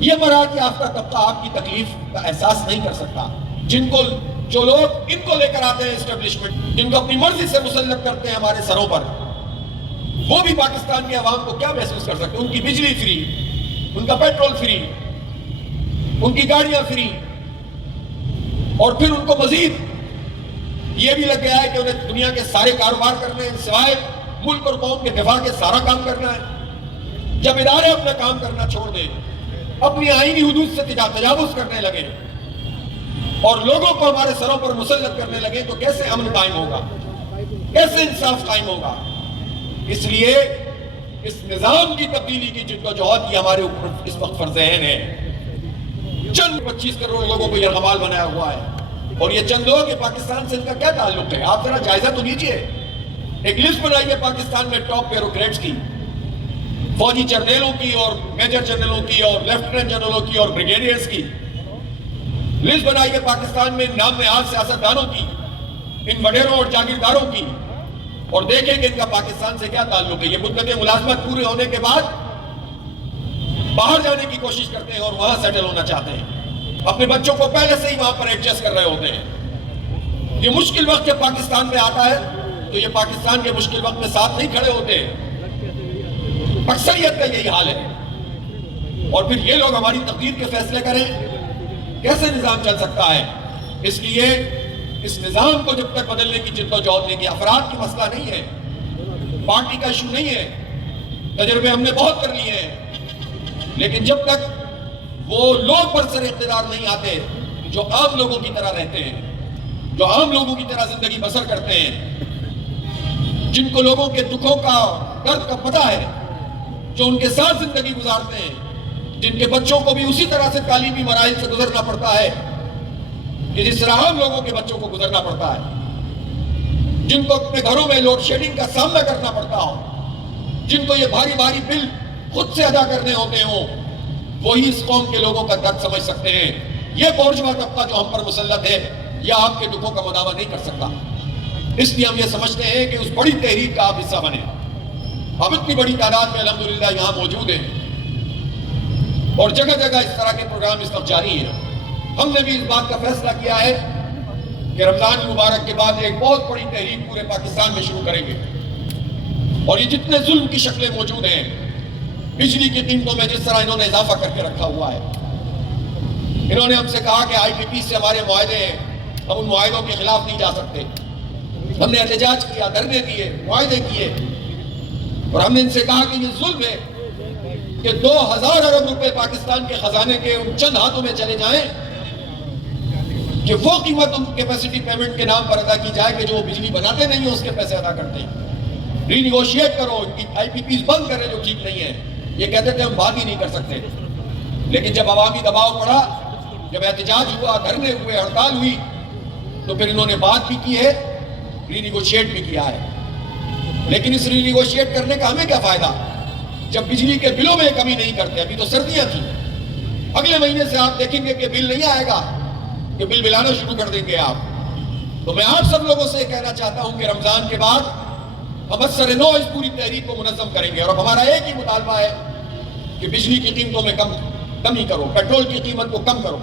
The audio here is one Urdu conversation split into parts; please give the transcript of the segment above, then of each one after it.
یہ مراحت یافتہ طبقہ آپ کی تکلیف کا احساس نہیں کر سکتا. جو لوگ ان کو لے کر آتے ہیں اسٹیبلشمنٹ، جن کو اپنی مرضی سے مسلط کرتے ہیں ہمارے سروں پر، وہ بھی پاکستان کے عوام کو کیا محسوس کر سکتے ہیں؟ ان کی بجلی فری، ان کا پیٹرول فری، ان کی گاڑیاں فری، اور پھر ان کو مزید یہ بھی لگ گیا ہے کہ انہیں دنیا کے سارے کاروبار کرنے ہیں، سوائے ملک اور قوم کے دفاع کے سارا کام کرنا ہے. جب ادارے اپنا کام کرنا چھوڑ دیں، اپنی آئینی حدود سے تجاوز کرنے لگے اور لوگوں کو ہمارے سروں پر مسلط کرنے لگے، تو کیسے امن قائم ہوگا؟ کیسے انصاف قائم ہوگا؟ اس لیے اس نظام کی تبدیلی کی جدوجہد یہ ہمارے اوپر اس وقت فرض عین ہے. چند 25 کروڑ لوگوں کو یرغمال بنایا ہوا ہے، اور یہ چند لوگ پاکستان سے ان کا کیا تعلق ہے؟ آپ ذرا جائزہ تو لیجئے. ایک لسٹ بنائیے پاکستان میں ٹاپ بیوروکریٹس کی، فوجی جرنیلوں کی اور میجر جنرلوں کی اور لیفٹیننٹ جنرلوں کی اور بریگیڈیئرز کی. لسٹ بنائیے پاکستان میں نام نہاد سیاستدانوں کی، ان وڈیروں اور جاگیرداروں کی، اور دیکھیں کہ ان کا پاکستان سے کیا تعلق ہے. یہ مدت ملازمت پورے ہونے کے بعد باہر جانے کی کوشش کرتے ہیں اور وہاں سیٹل ہونا چاہتے ہیں، اپنے بچوں کو پہلے سے ہی وہاں پر ایڈجسٹ کر رہے ہوتے ہیں. یہ مشکل وقت جب پاکستان میں آتا ہے تو یہ پاکستان کے مشکل وقت میں ساتھ نہیں کھڑے ہوتے. اکثریت کا یہی حال ہے، اور پھر یہ لوگ ہماری تقدیر کے فیصلے کریں، کیسے نظام چل سکتا ہے؟ اس لیے اس نظام کو جب تک بدلنے کی جدوجہد نہیں کی، افراد کی مسئلہ نہیں ہے، پارٹی کا ایشو نہیں ہے. تجربے ہم نے بہت کر لیے ہیں، لیکن جب تک وہ لوگ برسر اقتدار نہیں آتے جو عام لوگوں کی طرح رہتے ہیں، جو عام لوگوں کی طرح زندگی بسر کرتے ہیں، جن کو لوگوں کے دکھوں کا، درد کا پتہ ہے، جو ان کے ساتھ زندگی گزارتے ہیں، جن کے بچوں کو بھی اسی طرح سے تعلیمی مراحل سے گزرنا پڑتا ہے کہ جس طرح عام لوگوں کے بچوں کو گزرنا پڑتا ہے، جن کو اپنے گھروں میں لوڈ شیڈنگ کا سامنا کرنا پڑتا ہو، جن کو یہ بھاری بھاری بل خود سے ادا کرنے ہوتے ہوں، وہی اس قوم کے لوگوں کا درد سمجھ سکتے ہیں. یہ بورژوا طبقہ جو ہم پر مسلط ہے، یہ آپ کے دکھوں کا مداوع نہیں کر سکتا. اس لیے ہم یہ سمجھتے ہیں کہ اس بڑی تحریک کا آپ حصہ بنیں. ہم اتنی بڑی تعداد میں الحمدللہ یہاں موجود ہیں، اور جگہ جگہ اس طرح کے پروگرام اس وقت جاری ہیں. ہم نے بھی اس بات کا فیصلہ کیا ہے کہ رمضان المبارک کے بعد ایک بہت بڑی تحریک پورے پاکستان میں شروع کریں گے، اور یہ جتنے ظلم کی شکلیں موجود ہیں، بجلی کی قیمتوں میں جس طرح انہوں نے اضافہ کر کے رکھا ہوا ہے، انہوں نے ہم سے کہا کہ آئی پی پی سے ہمارے معاہدے ہیں، ہم ان معاہدوں کے خلاف نہیں جا سکتے. ہم نے احتجاج کیا، دھرنے دیے، معاہدے کیے، اور ہم نے ان سے کہا کہ یہ ظلم ہے کہ 2000 ارب روپے پاکستان کے خزانے کے ان چند ہاتھوں میں چلے جائیں کہ وہ قیمت ان کیپیسٹی پیمنٹ کے نام پر ادا کی جائے کہ جو وہ بجلی بناتے نہیں ہیں اس کے پیسے ادا کرتے ہیں. ری نیگوشیٹ کرو، ان کی آئی پی پیز بند کریں جو ٹھیک نہیں ہے. یہ کہتے تھے ہم بات ہی نہیں کر سکتے، لیکن جب عوامی دباؤ پڑا، جب احتجاج ہوا، دھرنے ہوئے، ہڑتال ہوئی، تو پھر انہوں نے بات بھی کی ہے، ری نیگوشیٹ بھی کیا ہے. لیکن اس ری نیگوشیٹ کرنے کا ہمیں کیا فائدہ جب بجلی کے بلوں میں کمی نہیں کرتے؟ ابھی تو سردیاں تھیں، اگلے مہینے سے آپ دیکھیں گے کہ بل نہیں آئے گا، کہ بل بلانا شروع کر دیں گے آپ. تو میں آپ سب لوگوں سے کہنا چاہتا ہوں کہ رمضان کے بعد ہم اثر نو اس پوری تحریک کو منظم کریں گے، اور اب ہمارا ایک ہی مطالبہ ہے کہ بجلی کی قیمتوں میں کمی کرو، پیٹرول کی قیمت کو کم کرو.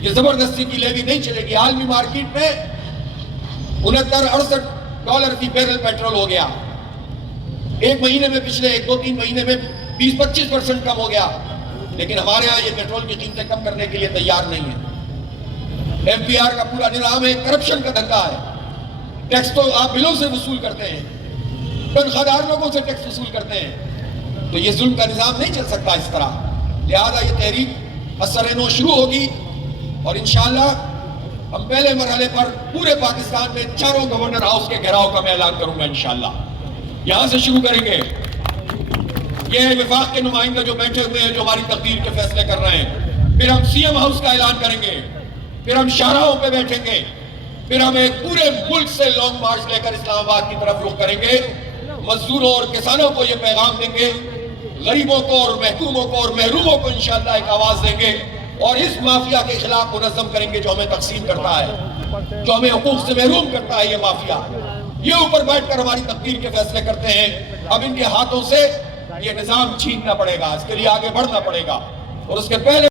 یہ زبردستی کی لیوی نہیں چلے گی. عالمی مارکیٹ میں 69-68 ڈالر فی بیرل پیٹرول ہو گیا، ایک مہینے میں، پچھلے 1-2-3 مہینے میں 20-25% کم ہو گیا. لیکن ہمارے ہاں یہ پیٹرول کی قیمتیں کم کرنے کے لیے تیار نہیں ہے. ایم پی آر کا پورا نظام ہے، کرپشن کا دھندا ہے. ٹیکس تو آپ بلوں سے وصول کرتے ہیں، تنخواہ لوگوں سے ٹیکس وصول کرتے ہیں، تو یہ ظلم کا نظام نہیں چل سکتا اس طرح. لہذا یہ تحریک اثر نو شروع ہوگی، اور انشاءاللہ ہم پہلے مرحلے پر پورے پاکستان میں چاروں گورنر ہاؤس کے گھیراؤ کا میں اعلان کروں گا. انشاءاللہ یہاں سے شروع کریں گے. یہ وفاق کے نمائندے جو بیٹھے ہوئے ہیں، جو ہماری تقدیر کے فیصلے کر رہے ہیں، پھر ہم سی ایم ہاؤس کا اعلان کریں گے، پھر ہم شاہراہوں پہ بیٹھیں گے، پھر ہم ایک پورے ملک سے لانگ مارچ لے کر اسلام آباد کی طرف رخ کریں گے. مزدوروں اور کسانوں کو یہ پیغام دیں گے، غریبوں کو اور محکوموں کو اور محروموں کو انشاءاللہ ایک آواز دیں گے، اور اس مافیا کے خلاف منظم کریں گے جو ہمیں تقسیم کرتا ہے، جو ہمیں حقوق سے محروم کرتا ہے. یہ مافیا یہ اوپر بیٹھ کر ہماری تقدیر کے فیصلے کرتے ہیں. اب ان کے ہاتھوں سے یہ نظام چھیننا پڑے گا، اس کے لیے آگے بڑھنا پڑے گا. اور اس کے پہلے